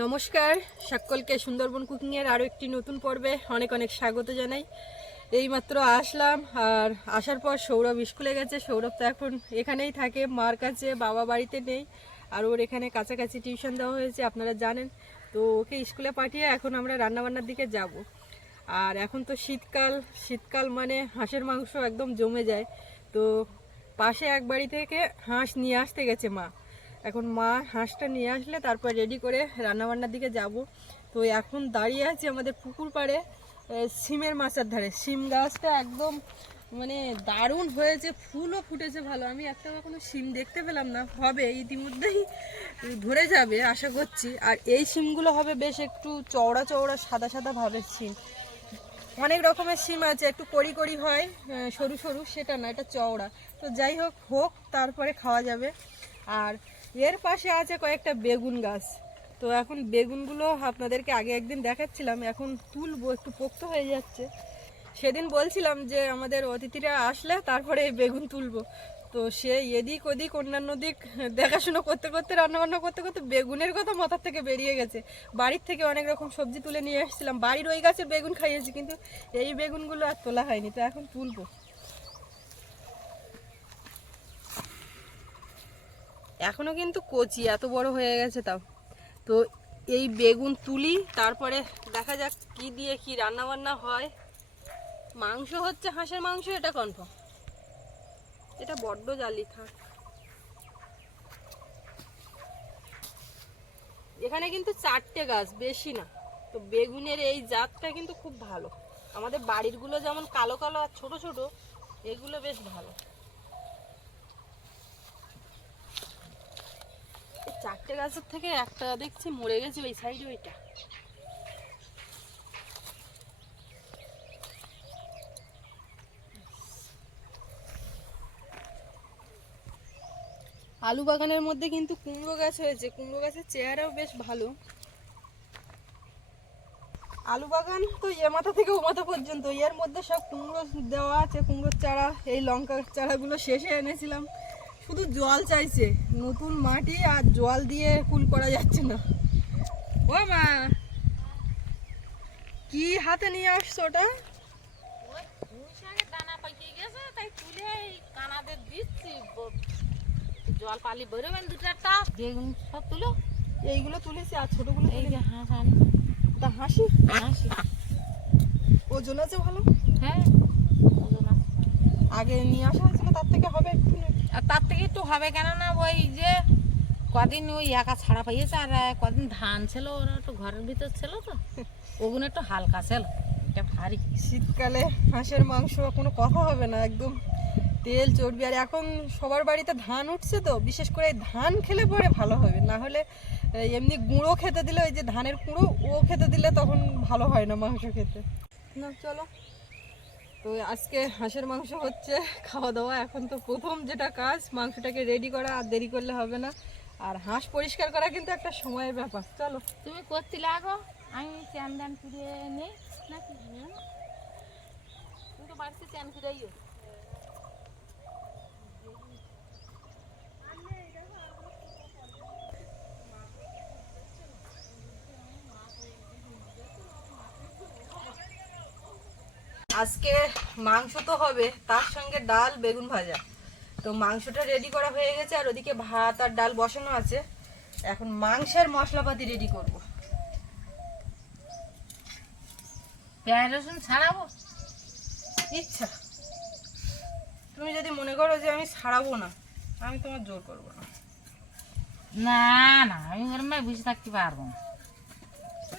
নমস্কার, সকলকে সুন্দরবন কুকিংয়ের আরও একটি নতুন পর্বে অনেক অনেক স্বাগত জানাই। এইমাত্র আসলাম আর আসার পর সৌরভ স্কুলে গেছে। সৌরভ তো এখন এখানেই থাকে, মার কাছে, বাবা বাড়িতে নেই আর ওর এখানে কাছাকাছি টিউশন দেওয়া হয়েছে, আপনারা জানেন। তো ওকে স্কুলে পাঠিয়ে এখন আমরা রান্নাবান্নার দিকে যাব। আর এখন তো শীতকাল শীতকাল মানে হাঁসের মাংস একদম জমে যায়। তো পাশে এক বাড়ি থেকে হাঁস নিয়ে আসতে গেছে মা। এখন মা হাঁসটা নিয়ে আসলে তারপর রেডি করে রান্নাবান্নার দিকে যাব। তো এখন দাঁড়িয়ে আছি আমাদের পুকুর পাড়ে সিমের মাছের ধারে। সিম গাছটা একদম মানে দারুণ হয়েছে, ফুলও ফুটেছে ভালো। আমি একটা কোনো সিম দেখতে পেলাম না। হবে, ইতিমধ্যেই ধরে যাবে, আশা করছি। আর এই সিমগুলো হবে বেশ একটু চওড়া চওড়া, সাদা সাদা ভাবের সিম। অনেক রকমের সিম আছে, একটু কড়ি কড়ি হয় সরু সরু, সেটা না, এটা চওড়া। তো যাই হোক হোক, তারপরে খাওয়া যাবে। আর এর পাশে আছে কয়েকটা বেগুন গাছ। তো এখন বেগুনগুলো আপনাদেরকে আগে একদিন দেখাচ্ছিলাম, এখন তুলবো, একটু পোক্ত হয়ে যাচ্ছে। সেদিন বলছিলাম যে আমাদের অতিথিরা আসলে তারপরে এই বেগুন তুলবো। তো সে এদিক ওদিক, অন্যান্য দিক দেখাশুনো করতে করতে, রান্নাবান্না করতে করতে বেগুনের কথা মাথার থেকে বেরিয়ে গেছে। বাড়ির থেকে অনেক রকম সবজি তুলে নিয়ে এসেছিলাম। বাড়ির ওই গাছের বেগুন খাইয়েছি, কিন্তু এই বেগুনগুলো আর তোলা হয়নি। তো এখন তুলবো। এখনও কিন্তু কচি, এত বড় হয়ে গেছে তাও। তো এই বেগুন তুলি, তারপরে দেখা যাক কি দিয়ে কি রান্না বান্না হয়। মাংস হচ্ছে, হাঁসের মাংস, এটা কনফার্ম এটা বড্ড জালি, থাক। এখানে কিন্তু চারটে গাছ, বেশি না। তো বেগুনের এই জাতটা কিন্তু খুব ভালো। আমাদের বাড়িরগুলো যেমন কালো কালো আর ছোট ছোট, এগুলো বেশ ভালো। চারটে গাছের থেকে একটা দেখছি মরে গেছে ওই সাইডে ওইটা। আলু বাগানের মধ্যে কিন্তু কুমড়ো গাছ হয়েছে, কুমড়ো গাছের চেহারাও বেশ ভালো। আলু বাগান তো এ মাথা থেকে ও মাথা পর্যন্ত, এর মধ্যে সব কুমড়ো দেওয়া আছে, কুমড়োর চারা, এই লঙ্কার চারাগুলো শেষে এনেছিলাম। শুধু জল চাইছে। নতুন মাটি আর জল দিয়ে কুল করা যাচ্ছে না। ও মা! কি হাতে নিয়ে আসছো ওটা? দানা পাকিয়ে গেছে তাই তুলে কানাদের দিচ্ছি। জল পালি বেরোবেন দু চারটা বেগুন সব তুলো। এইগুলো তুলেছি আর ছোটগুলো এই তুলি যে হাঁস আনি। তা হাসি? হাঁসি। ওজন আছে ভালো? হ্যাঁ ওজন আছে। আগে নিয়ে আসা হয়েছিল তার থেকে হবে একটু? আর তার থেকে একটু হবে কেন না ওই যে কদিন ওই একা ছাড়া পাইয়েছে আর কদিন ধান ছিল ওরা একটু ঘরের ভিতর ছিল তো ওগুলো একটু হালকা ছিল এটা ভারী। শীতকালে হাঁসের মাংস কোনো কথা হবে না একদম তেল চর্বি আর এখন সবার বাড়িতে ধান উঠছে তো বিশেষ করে এই ধান খেলে পরে ভালো হবে না হলে এমনি গুঁড়ো খেতে দিলে ওই যে ধানের কুঁড়ো ও খেতে দিলে তখন ভালো হয় না মাংস খেতে। না চলো। তো আজকে হাঁসের মাংস হচ্ছে, খাওয়া দাওয়া। এখন তো প্রথম যেটা কাজ, মাংসটাকে রেডি করা, আর দেরি করলে হবে না। আর হাঁস পরিষ্কার করা কিন্তু একটা সময়ের ব্যাপার। চলো। তুমি করছিলে আগো আমি চ্যান দান ফিরিয়ে নেই। নাকি? তুমি তো বাড়িতে চ্যান ফিরাইও। আজকে মাংস তো হবে তার সঙ্গে ডাল বেগুন ভাজা। তো মাংসটা রেডি করা হয়ে গেছে আর ওদিকে ভাত আর ডাল বসানো আছে। এখন মাংসের মশলাপাতি রেডি করব। পেঁয়াজ রসুন ছাড়াবো? ইচ্ছা। তুমি যদি মনে করো যে আমি ছাড়াবো না আমি তোমার জোর করব না। না না আমি ওরম ভাবে বুঝে থাকতে পারব না।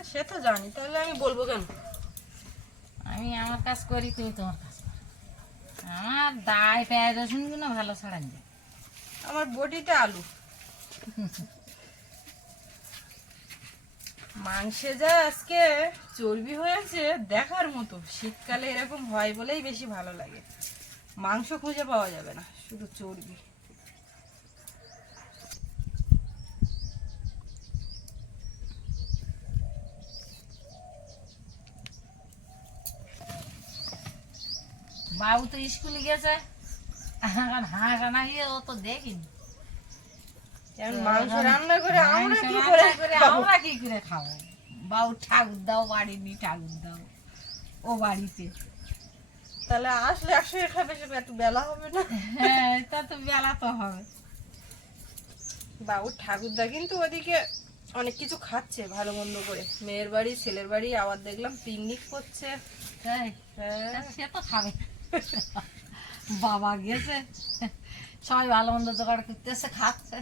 সে তো জানি তাহলে আমি বলব কেন? আমি আমার কাজ করি, তুমি তোমার কাজ আমার দায় পেঁয়াজ রসুনগুলো ভালো ছাড়ান আমার বটিতে আলু। মাংসে যা আজকে চর্বি হয়েছে, দেখার মতো। শীতকালে এরকম হয় বলেই বেশি ভালো লাগে। মাংস খুঁজে পাওয়া যাবে না, শুধু চর্বি। বাবু তো স্কুলে গেছে। এখন হাঁস আনা গিয়ে ও তো দেখিনি। মাংস রান্না করে আমরা কি করে আমরা কি করে খাব? বাবু ঠাকুর দাও বাড়ি নি ঠাকুর দাও ও বাড়িতে। তাহলে আসলে একসঙ্গে খাবে এত বেলা হবে না? হ্যাঁ তা তো বেলা তো হবে। বাবু ঠাকুরদা কিন্তু ওদিকে অনেক কিছু খাচ্ছে ভালো মন্দ করে। মেয়ের বাড়ি ছেলের বাড়ি আবার দেখলাম পিকনিক করছে। হ্যাঁ। সে তো খাবে। বাবা গেছে সবাই ভালো মন্দ জোগাড় করতেছে, খাচ্ছে।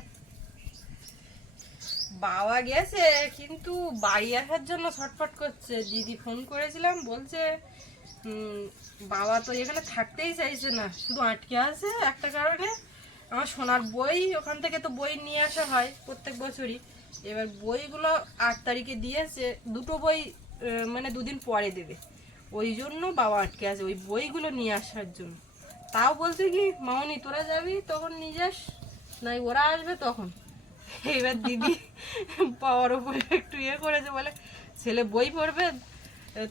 বাবা গেছে কিন্তু বাড়ি আসার জন্য ছটফট করছে। দিদি ফোন করেছিলাম, বলছে বাবা তো এখানে থাকতেই চাইছে না। শুধু আটকে আছে একটা কারণে। আমার সোনার বই, ওখান থেকে তো বই নিয়ে আসা হয় প্রত্যেক বছরই। এবার বইগুলো আট তারিখে দিয়েছে, দুটো বই মানে দুদিন পরে দেবে। ওই জন্য বাবা আটকে আছে ওই বইগুলো নিয়ে আসার জন্য। তাও বলছে কি মামনি তোরা যাবি তখন নিয়ে যাস নাই ওরা আসবে তখন। এবার দিদি পাওয়ার উপরে একটু ইয়ে করেছে বলে ছেলে বই পড়বে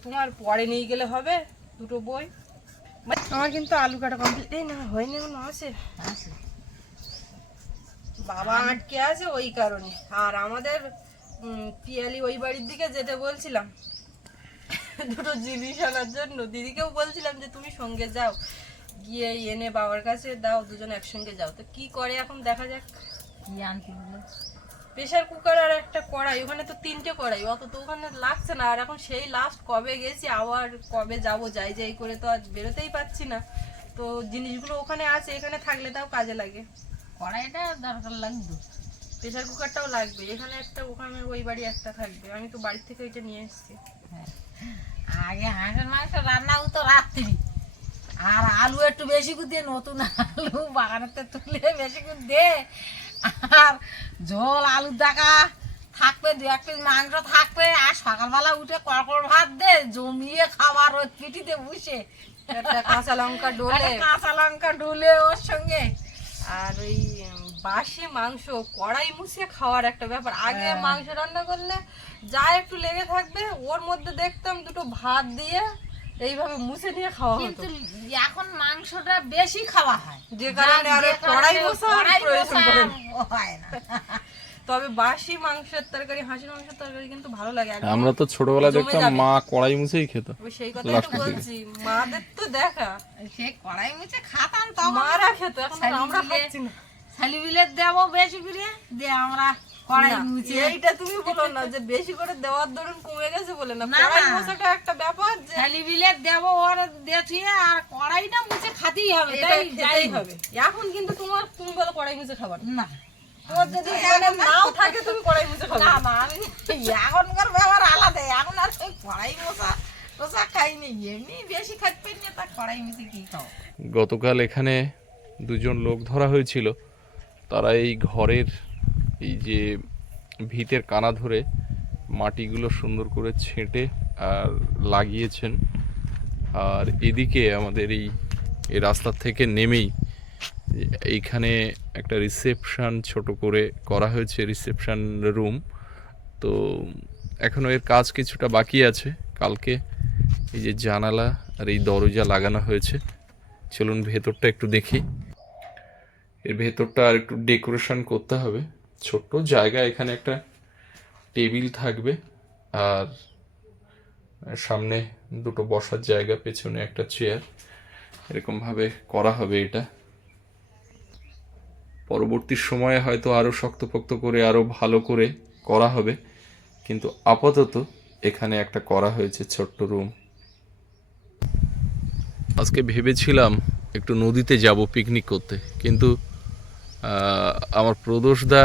তোমার পরে নিয়ে গেলে হবে দুটো বই। মানে আমার কিন্তু আলু কাটা কমপ্লিট এই না হয়নি এখনও আছে? বাবা আটকে আছে ওই কারণে। আর আমাদের পিয়ালি ওই বাড়ির দিকে যেতে বলছিলাম। দুটো জিনিস আনার জন্য। দিদিকেও বলছিলাম যে তুমি সঙ্গে যাও। গিয়ে এনে বাবার কাছে দাও দুজন একসঙ্গে যাও। তো কি করে এখন দেখা যাক? কি আনতে দিল প্রেশার কুকার আর একটা কড়াই ওখানে তো তিনটে কড়াই অত তো ওখানে লাগছে না। আর এখন সেই লাস্ট কবে গেছি আবার কবে যাব যাই যাই করে তো আজ বেরোতেই পাচ্ছি না। তো জিনিসগুলো ওখানে আছে এখানে থাকলে তাও কাজে লাগে। কড়াইটা দরকার লাগবে। প্রেশার কুকারটাও লাগবে। এখানে একটা ওখানে ওই বাড়ি একটা থাকবে। আমি তো বাড়ি থেকে ওইটা নিয়ে এসেছি। আগে হাঁসের মাংস রান্না হতো রাত্রি। আর আলু একটু বেশি করে দিয়ে নতুন আলু বাগানেতে তুলে বেশি করে দে আর ঝোল আলুর দাকা থাকবে দু এক পিস মাংস থাকবে আর সকালবেলা উঠে কড়কড় ভাত দে জমিয়ে খাবার ওই পিঠিতে বসে। কাঁচা লঙ্কা ডোলে। কাঁচা লঙ্কা ডুলে ওর সঙ্গে। আর ওই বাসি মাংস কড়াই মুছিয়ে খাওয়ার একটা ব্যাপার। আগে হ্যাঁ। মাংস রান্না করলে যা একটু লেগে থাকবে ওর মধ্যে দেখতাম দুটো ভাত দিয়ে এইভাবে মুছে নিয়ে খাওয়া হতো। কিন্তু এখন মাংসটা বেশি খাওয়া হয়। যে কারণে আর কড়াই কারণে প্রয়োজন পড়ে হয় না। তবে বাসি মাংসের তরকারি হাঁসের মাংসের তরকারি কিন্তু ভালো লাগে। আমরা তো ছোটবেলায় জমে দেখতাম। মা কড়াই মুছেই খেত। সেই কথাই তো বলছি মাদের তো দেখা। সে কড়াই মুছে খাতাম তখন। মারা খেত এখন আমরা খাচ্ছি না। শালিবিলে দেবো বেশি করে? দিয়ে আমরা কড়াই মুছে। এইটা তুমি বলো না যে বেশি করে দেওয়ার দরুন কমে গেছে বলে না। না, কড়াই মোছাটা একটা ব্যাপার যে শালিবিলে দেবো ওর দিয়ে আর কড়াইটা মুছে খাতেই হবে তাই খেতেই যাই হবে। এখন কিন্তু তোমার তুমি বলো কড়াই মুছে খাবার? না। তোমার যদি মানে নাও থাকে তুমি কড়াই মুছে খাবে। না না আমি এখনকার ব্যাপার আলাদা। এখন আর ওই কড়াই খাইনি। এমনি বেশি খাইতে না তা কড়াই মুছে কি খাও? গতকাল এখানে দুজন লোক ধরা হয়েছিল। তারা এই ঘরের এই যে ভিতের কানা ধরে মাটিগুলো সুন্দর করে ছেঁটে আর লাগিয়েছেন। আর এদিকে আমাদের এই রাস্তার থেকে নেমেই এইখানে একটা রিসেপশন ছোট করে করা হয়েছে, রিসেপশান রুম। তো এখনও এর কাজ কিছুটা বাকি আছে। কালকে এই যে জানালা আর এই দরজা লাগানো হয়েছে। চলুন ভেতরটা একটু দেখি। এর ভেতরটা আর একটু ডেকোরেশন করতে হবে। ছোট্ট জায়গা, এখানে একটা টেবিল থাকবে আর সামনে দুটো বসার জায়গা, পেছনে একটা চেয়ার। এরকমভাবে করা হবে এটা। পরবর্তী সময়ে হয়তো আরও শক্তপোক্ত করে আরও ভালো করে করা হবে। কিন্তু আপাতত এখানে একটা করা হয়েছে ছোট্ট রুম। আজকে ভেবেছিলাম একটু নদীতে যাব পিকনিক করতে, কিন্তু আমার প্রদোষদা,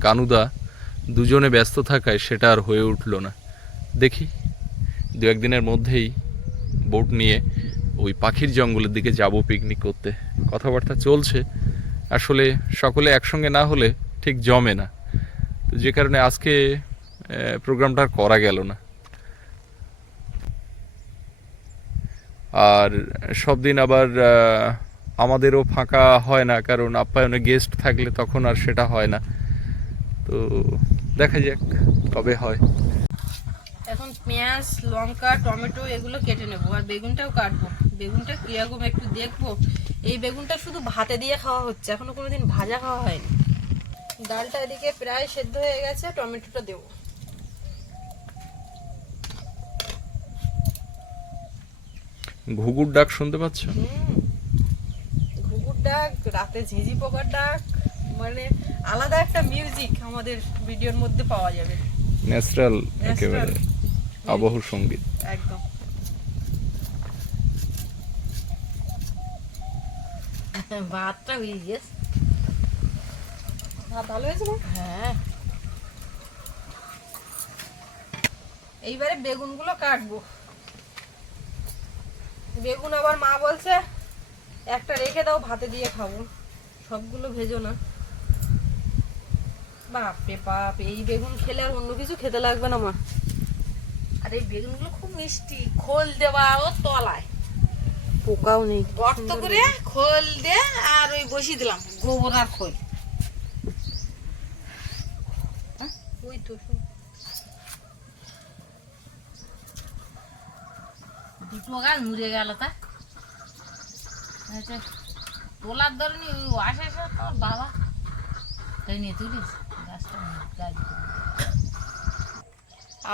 কানুদা দুজনে ব্যস্ত থাকায় সেটা আর হয়ে উঠল না। দেখি, দু একদিনের মধ্যেই বোট নিয়ে ওই পাখির জঙ্গলের দিকে যাব পিকনিক করতে। কথাবার্তা চলছে, আসলে সকলে একসঙ্গে না হলে ঠিক জমে না। তো যে কারণে আজকে প্রোগ্রামটা আর করা গেল না। আর সব দিন আবার আমাদেরও ফাঁকা হয় না কারণ আপ্যায়নে গেস্ট থাকলে তখন আর সেটা হয় না। তো দেখা যাক কবে হয়। এখন পেঁয়াজ লঙ্কা টমেটো এগুলো কেটে নেব আর বেগুনটাও কাটবো। বেগুনটা কীরকম একটু দেখব। এই বেগুনটা শুধু ভাতে দিয়ে খাওয়া হচ্ছে এখনও কোনো দিন ভাজা খাওয়া হয়নি। ডালটা এদিকে প্রায় সেদ্ধ হয়ে গেছে টমেটোটা দেবো। ঘুঘুর ডাক শুনতে পাচ্ছ? ডাক রাতে ঝিঝি পোকার ডাক মানে আলাদা একটা মিউজিক আমাদের ভিডিওর মধ্যে পাওয়া যাবে। ন্যাচারাল একেবারে আবহ সংগীত। একদম। ভাতটা হয়ে গেছে ভাত ভালো হয়েছে হ্যাঁ। এইবারে বেগুনগুলো কাটবো। বেগুন আবার মা বলছে একটা রেখে দাও ভাতে দিয়ে খাব। সবগুলো ভেজো না। বাপরে বাপ এই বেগুন খেলে আর অন্য কিছু খেতে লাগবে না মা। আর এই বেগুনগুলো খুব মিষ্টি খোল দেওয়া ও তলায়। পোকাও নেই। গর্ত করে খোল দে আর ওই বসিয়ে দিলাম গোবর আর খোল। ওই তো। দুটো গাছ মুড়ে গেল তা। তোলার ধরনি ওই আসে তোর বাবা। তাই নিয়ে তুলিস গাছটা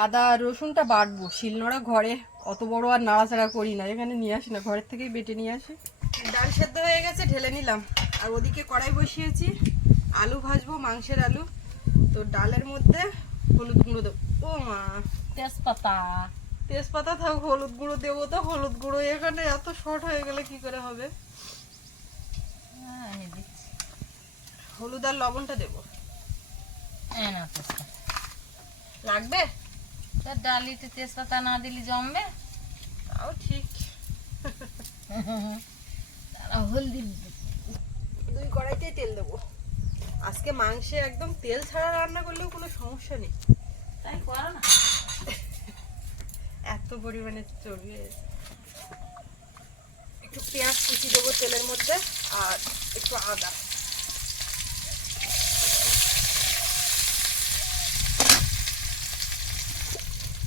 আদা রসুনটা বাটবো শিলনোড়া ঘরে। অত বড় আর নাড়াচাড়া করি না এখানে নিয়ে আসি না ঘরের থেকেই বেটে নিয়ে আসি। ডাল সেদ্ধ হয়ে গেছে ঢেলে নিলাম। আর ওদিকে কড়াই বসিয়েছি আলু ভাজবো মাংসের আলু। তো ডালের মধ্যে হলুদ গুঁড়ো দেবো। ও মা। তেজপাতা। তেজপাতা থাক হলুদ গুঁড়ো দেবো তো হলুদ গুঁড়ো এখানে এত শর্ট হয়ে গেলে কি করে হবে? হ্যাঁ, দিচ্ছি। হলুদ আর লবণটা দেবো। লাগবে? তা ডালিতে তেজপাতা না দিলে জমবে? তাও ঠিক। হলদি দুই কড়াইতেই তেল দেবো। আজকে মাংসে একদম তেল ছাড়া রান্না করলেও কোনো সমস্যা নেই। তাই করো না। এত পরিমাণে চর্বি একটু পেঁয়াজ কুচি দেবো তেলের মধ্যে আর একটু আদা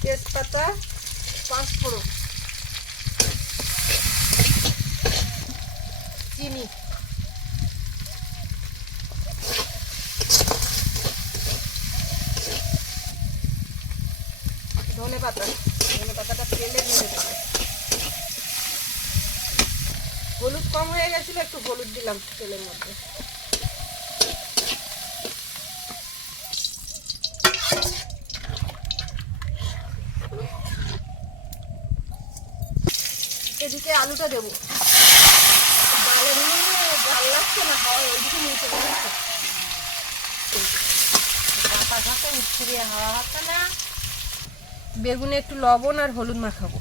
তেজপাতা পাঁচ ফোড়ন চিনি ধনে পাতা ধনে পাতাটা তেলে দিয়ে দিলাম হলুদ কম হয়ে গেছিল, একটু হলুদ দিলাম তেলের মধ্যে। এদিকে আলুটা দেবো। লাগছে না হাওয়া না। বেগুনে একটু লবণ আর হলুদ মাখাবো।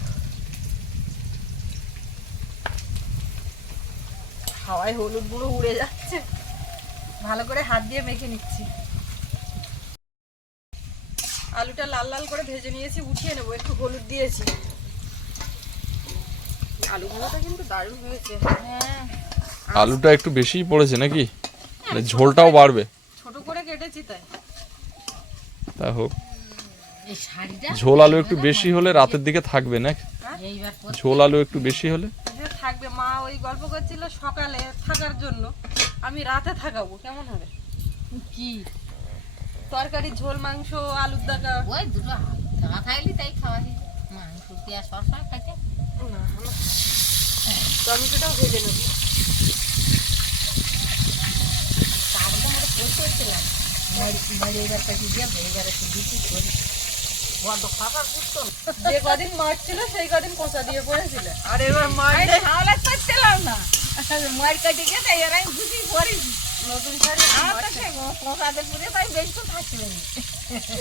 হাওয়ায় হলুদ গুঁড়ো উড়ে যাচ্ছে। ভালো করে হাত দিয়ে মেখে নিচ্ছি। আলুটা লাল লাল করে ভেজে নিয়েছি উঠিয়ে নেব একটু হলুদ দিয়েছি। আলু ভাজাটা কিন্তু দারুণ হয়েছে। হ্যাঁ। আলুটা একটু বেশিই পড়েছে নাকি? মানে ঝোলটাও বাড়বে। ছোট করে কেটেছি তাই। তা হোক। ঝোল আলু একটু বেশি হলে রাতের দিকে থাকবে না ঝোল আলু একটু বেশি হলে? থাকবে। মা ওই গল্প করছিল সকালে থাকার জন্য। আমি রাতে থাকাবো। কেমন হবে? কি? তরকারি ঝোল মাংস আলুর দাকা ওই দুটো খাওয়া খাইলি তাই খাওয়া মাংস পেঁয়াজ সবসময় খাইতে না, না। টমেটোটাও ভেজে নেব। তারপরে আমরা করতেছিলাম বাড়ি এবার কাছে দিয়ে এবার একটু বিক্রি করি? বড্ড ফাঁকা করতো যে কদিন মারছিল সেই কদিন কোঁচা দিয়ে পড়েছিল। আর এবার মারলে খাওয়ালে করছিলাম না। মার কাটে গেছে এর আমি বুঝি করি। নতুন শাড়ি আমার তো সে কোঁকাতে পুরে তাই বেশি তো থাকছিল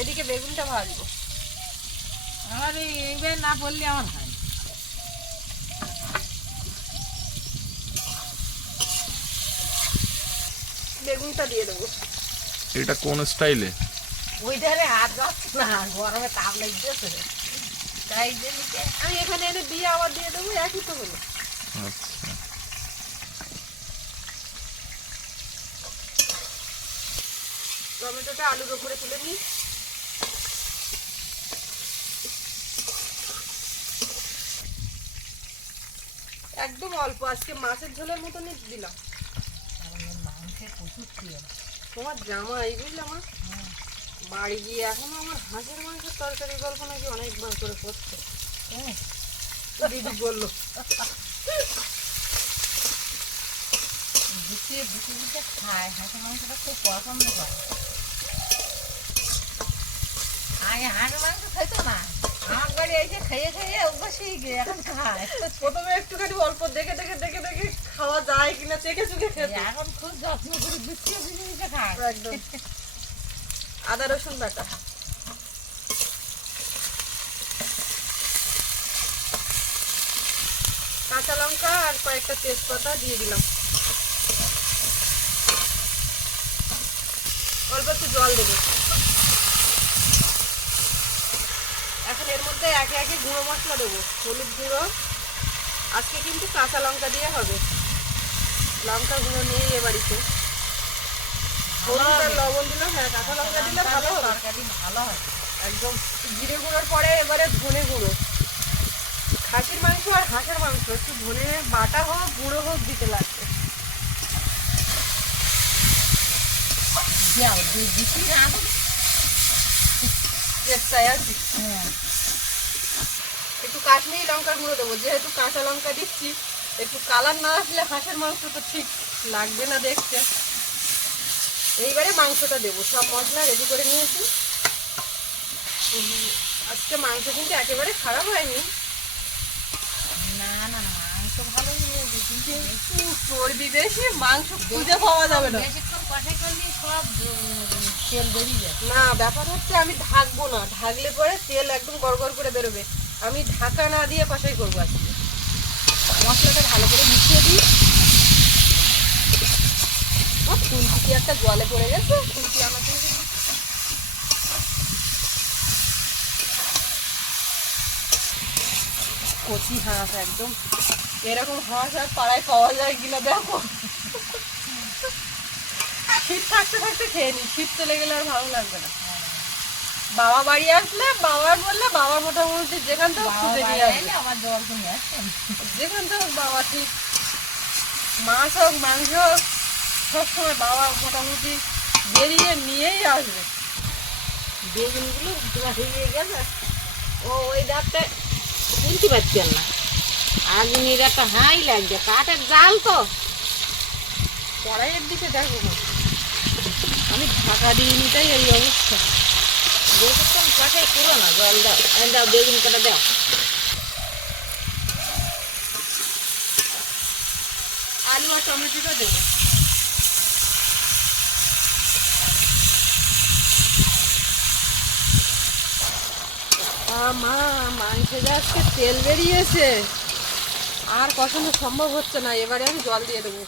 এদিকে বেগুনটা ভাজবো। আমার এই এইবার না বললে আমার হয় না। বেগুনটা দিয়ে দেবো। এটা কোন স্টাইলে? ওই ধারে হাত যাচ্ছে না গরমে তাপ লাগতেছে। তাই জন্য আমি এখানে এনে দিয়ে আবার দিয়ে দেবো একই তো হলো। আচ্ছা। টমেটোটা আলুর উপরে তুলে নিই। একদম অল্প আজকে মাছের ঝোলের মতনই দিলাম। তোমার জামাই বুঝলাম মা? বাড়ি গিয়ে এখনও আমার হাঁসের মাংসের তরকারি গল্প নাকি অনেকবার করে করছে। হ্যাঁ। দিদি বলল। গুছিয়ে খায় হাঁসের মাংসটা খুব পছন্দ করে। আগে হাঁসের মাংস না। আমার বাড়ি এসে খেয়ে খেয়ে অভ্যাস হয়ে গিয়ে এখন খায়। প্রথমে একটুখানি অল্প দেখে দেখে দেখে দেখে খাওয়া যায় কিনা চেখে চুকে খেতে। এখন খুব যত্ন করে গুছিয়ে গুছিয়ে খায়। একদম। আদা রসুন বাটা। কাঁচা লঙ্কা আর কয়েকটা তেজপাতা দিয়ে দিলাম। অল্প একটু জল দেবো। এখন এর মধ্যে একে একে গুঁড়ো মশলা দেবো, হলুদ গুঁড়ো। আজকে কিন্তু কাঁচা লঙ্কা দিয়ে হবে। লঙ্কা গুঁড়ো নেই এ বাড়িতে। লবণ দিলে হ্যাঁ কাঁচা লঙ্কা দিলে ভালো তরকারি ভালো হয়। একদম জিরে গুঁড়োর পরে এবারে ধনে গুঁড়ো। খাসির মাংস আর হাঁসের মাংস একটু ধনে বাটা হোক গুঁড়ো হোক দিতে লাগবে। হ্যাঁ। একটু কাশ্মীরি লঙ্কার গুঁড়ো দেবো যেহেতু কাঁচা লঙ্কা দিচ্ছি একটু কালার না আসলে হাঁসের মাংস তো ঠিক লাগবে না দেখতে। এইবারে মাংসটা দেবো। সব মশলা রেডি করে নিয়েছি। আজকে মাংস কিন্তু একেবারে খারাপ হয়নি। না না মাংস ভালো কিন্তু চর্বি বেশি মাংস খুঁজে পাওয়া যাবে না। বেশিক্ষণ কষাই করলে সব তেল বেরিয়ে যায়। না ব্যাপার হচ্ছে আমি ঢাকবো না। ঢাকলে পরে তেল একদম গড়গড় করে বেরোবে। আমি ঢাকা না দিয়ে কষাই করব আজকে। মশলাটা ভালো করে মিশিয়ে দিই। ফুলকি একটা জলে পড়ে গেছে। আমার কচি হাঁস একদম। এরকম হাঁস আর পাড়ায় পাওয়া যায় কিনা দেখো। শীত থাকতে থাকতে খেয়ে নি শীত চলে গেলে আর ভালো লাগবে না। বাবা বাড়ি আসলে বাবার বললে বাবা মোটামুটি যেখান থেকে খুঁজে নিয়ে আসবে। আবার জল তো আসছেন যেখান থেকে বাবা ঠিক। মাছ হোক মাংস হোক সবসময় বাবা মোটামুটি বেরিয়ে নিয়েই আসবে। বেগুনগুলো হয়ে গেছে। ও ওই ডাবটা শুনতে পাচ্ছেন না। আগুনের একটা হাই লাগবে কাঠের জাল তো। কড়াইয়ের দিকে দেখো আমি ঢাকা দিয়ে নিতেই এই অবস্থা। বেশিক্ষণ কাঠে পুরো না জল দাও। দাও বেগুন কাটা দাও। আলু আর টমেটোটা দেবো। মা মাংসে যা আজকে তেল বেরিয়েছে, আর কষানো সম্ভব হচ্ছে না। এবারে আমি জল দিয়ে দেবো।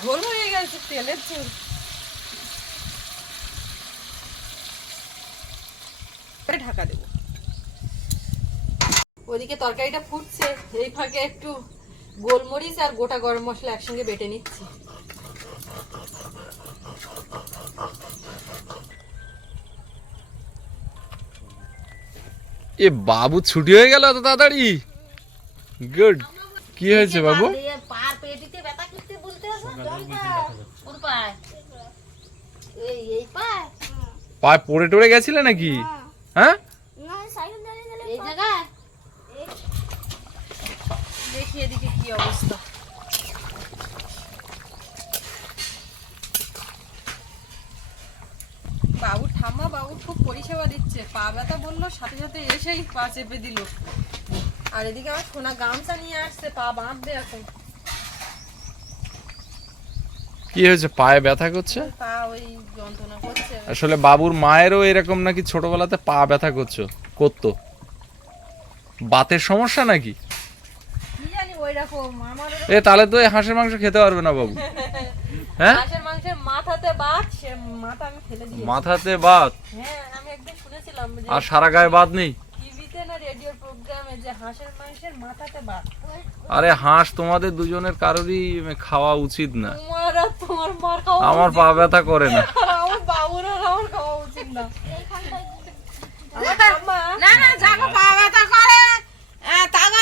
ঝোল হয়ে গেছে, তেলের ঝোল। ঢাকা দেবো। ওদিকে তরকারিটা ফুটছে, এই ফাঁকে একটু গোলমরিচ আর গোটা গরম মশলা একসঙ্গে বেটে নিচ্ছি। এ বাবু ছুটি হয়ে গেল এত তাড়াতাড়ি? গুড কি হয়েছে বাবু? দিয়ে পার পেটিতে ব্যথা করতে বলতে আছে কোন পায় এই এই পায় পায়ে পড়ে টড়ে গেছিলে নাকি হ্যাঁ দেখিয়ে দিকে কি অবস্থা। বাবু ঠাম্মা বাবু খুব পরিষেবা দিচ্ছে। পা ব্যথা বলল সাথে সাথে এসেই পা চেপে দিল। আর এদিকে আমার সোনা গামছা নিয়ে আসছে পা বাঁধবে এখন। কি হয়েছে? পায়ে ব্যথা করছে? পা ওই যন্ত্রণা করছে। আসলে বাবুর মায়েরও এরকম নাকি ছোটবেলাতে পা ব্যথা করছ? করতো। বাতের সমস্যা নাকি? এ তাহলে তো হাঁসের মাংস খেতে পারবে না বাবু। হ্যাঁ? মাথাতে বাত সে মাথা আমি ফেলে দিই মাথাতে বাত? হ্যাঁ আমি একদিন শুনেছিলাম যে আর সারা গায়ে বাত নেই? টিভিতে না রেডিওর প্রোগ্রামে যে হাঁসের মাংসের মাথাতে বাত। আরে হাঁস তোমাদের দুজনের কারোরই খাওয়া উচিত না। তোমার আর তোমার মার খাওয়া আমার পা ব্যথা করে না। আর আমার বাবুর আর আমার খাওয়া উচিত না। না না যাকে পা ব্যথা করে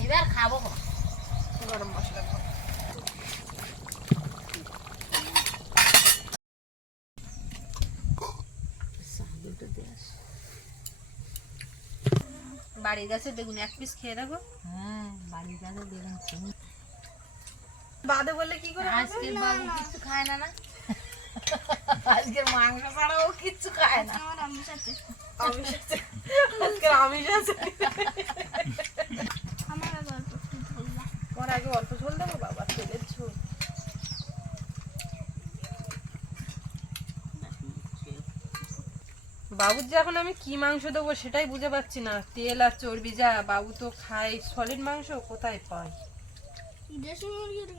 এইবার খাব। গরম মশলা বাড়ির গাছে বেগুন এক পিস খেয়ে দেখো। হ্যাঁ বাড়ির দেখুন শুনি বাদে বললে কি করে আজকে বাবু কিছু খায় না না। আজকের মাংস ছাড়াও কিচ্ছু খায় না। আমিষ আছে। আজকে আমিষ আছে। তোমার আগে অল্প ঝোল দেবো বাবা? তেলের ঝোল। বাবুর যে এখন আমি কি মাংস দেবো সেটাই বুঝে পাচ্ছি না। তেল আর চর্বি যা বাবু তো খায়। সলিড মাংস কোথায় পায়? দেশি মুরগির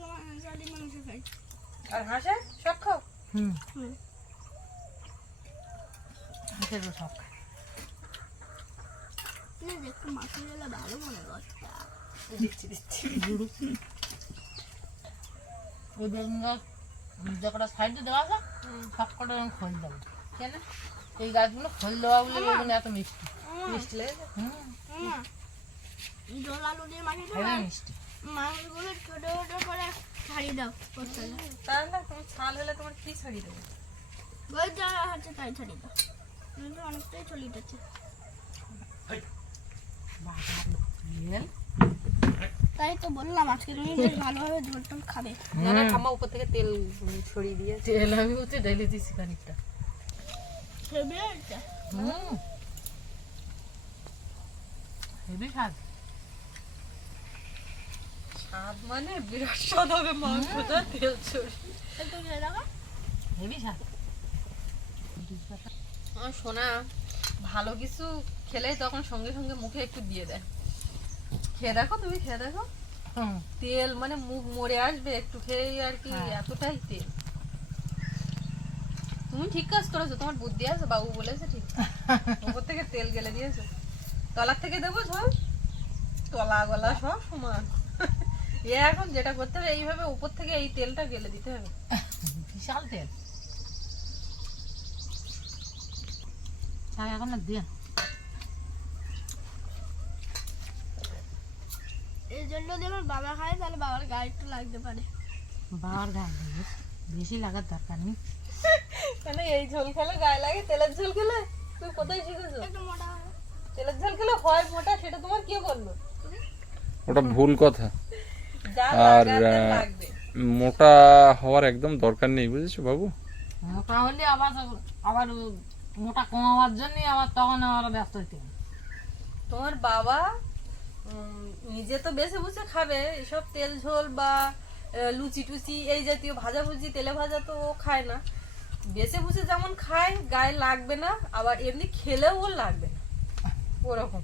জালি মাংস খাই আর হাঁসে? সব খাও? হুম। হুম। হাঁসেরও সব খায়। না মাছের ভালো মনে করছে দিচ্ছি দিচ্ছি ওই বেগুন যে কটা সাইডে দেওয়া আছে সব কটা আমি খোল দেবো। কেন? এই গাছগুলো খোল দেওয়া বলে বেগুন এত মিষ্টি। মিষ্টি হুম। জল মাংসগুলো ছোট ছোট করে ছাড়িয়ে দাও তাহলে ছাল হলে তোমার কি ছাড়িয়ে দেবো? যা হচ্ছে তাই ছাড়িয়ে দাও। অনেকটাই চলে যাচ্ছে তাই তো বললাম আজকে তুমি বেশ ভালোভাবে ঝোল টোল খাবে। না না ঠাম্মা উপর থেকে তেল ছড়িয়ে দিয়ে তেল আমি হচ্ছে ঢেলে দিছি খানিকটা। হেভি হয়েছে। হুম। হেবি স্বাদ। স্বাদ মানে বিরাট স্বাদ হবে মাংসটা তেল ছড়িয়ে। স্বাদ। সোনা ভালো কিছু খেলে তখন সঙ্গে সঙ্গে মুখে একটু দিয়ে দেয়। খেয়ে দেখো তুমি খেয়ে দেখো। তেল মানে মুখ মরে আসবে একটু খেয়েই আর কি হ্যাঁ। এতটাই তেল। তুমি ঠিক কাজ করেছ তোমার বুদ্ধি আছে বাবু বলেছে ঠিক। উপর থেকে তেল গেলে দিয়েছ। তলার থেকে দেবো ঝোল তলা গলা সব সমান। এ এখন যেটা করতে হবে এইভাবে উপর থেকে এই তেলটা গেলে দিতে হবে। বিশাল তেল। এখন না দিয়ে এই জন্য যদি বাবা খায় তাহলে বাবার গায়ে একটু লাগতে পারে। বাবার গায়ে লাগে। বেশি। লাগার দরকার নেই। মানে এই ঝোল খেলে গায়ে লাগে তেলের ঝোল খেলে? তুই কোথায় শিখেছো? একটু মোটা তেলের ঝোল খেলে হয় মোটা সেটা তোমার কে বলল? ওটা ভুল কথা। আর, মোটা হওয়ার একদম দরকার নেই বুঝেছ বাবু? মোটা হলে আবার আবার মোটা কমাবার জন্য আবার তখন আমরা ব্যস্ত হইতে তোমার বাবা নিজে তো বেছে বুঝে খাবে। এসব তেল ঝোল বা লুচি টুচি এই জাতীয় ভাজা ভুজি তেলে ভাজা তো ও খায় না। বেছে বুঝে যেমন খায় গায়ে লাগবে না আবার এমনি খেলেও ওর লাগবে না। ওরকম।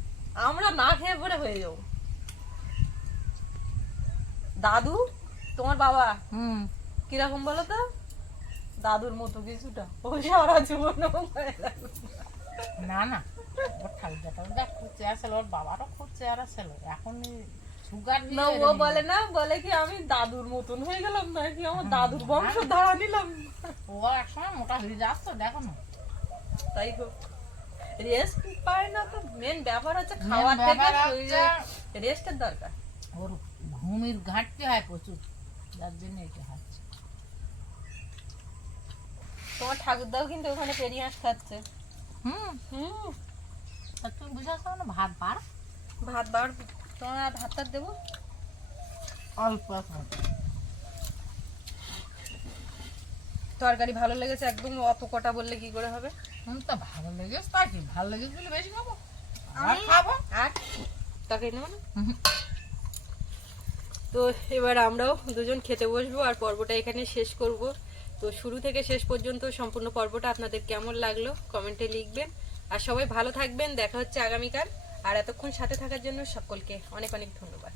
আমরা না খেয়ে পরে হয়ে যাব। দাদু তোমার বাবা? হুম। কীরকম বলো তো? দাদুর মতো কিছুটা। ও সারা জীবন। না না। ওর ঠাকুরটা যা খুঁজছে আসলে ওর বাবারও খুঁজছে আর আসছিল এখন সুগার না ও বলে না। বলে কি আমি দাদুর মতন হয়ে গেলাম না আমার দাদুর বংশ ধারা নিলাম? ও একসময় মোটা হয়ে যাচ্ছে দেখো না। তাই হোক রেস্ট পায় না তো মেন ব্যাপার হচ্ছে খাওয়ার থেকে ব্যাপার শরীরে হচ্ছে- রেস্টের দরকার। ওর ঘুমের ঘাটতি হয় প্রচুর যার জন্য এটা হচ্ছে। তোমার ঠাকুরদাও কিন্তু ওখানে পেরিয়ে হাঁস খাচ্ছে। হুম। হুম। তুমি বুঝে আসো না ভাত বার। ভাত বার তোমার আর ভাত টাত দেবো? অল্প তরকারি ভালো লেগেছে একদম অত কটা বললে কি করে হবে? হুম তো ভালো লেগেছে তা কি ভালো লেগেছে বলে বেশি খাব? আর খাব? আর তরকারি নেব না? তো এবার আমরাও দুজন খেতে বসবো আর পর্বটা এখানে শেষ করব। তো শুরু থেকে শেষ পর্যন্ত সম্পূর্ণ পর্বটা আপনাদের কেমন লাগল কমেন্টে লিখবেন। আর সবাই ভালো থাকবেন, দেখা হচ্ছে আগামীকাল। আর এতক্ষণ সাথে থাকার জন্য সকলকে অনেক অনেক ধন্যবাদ।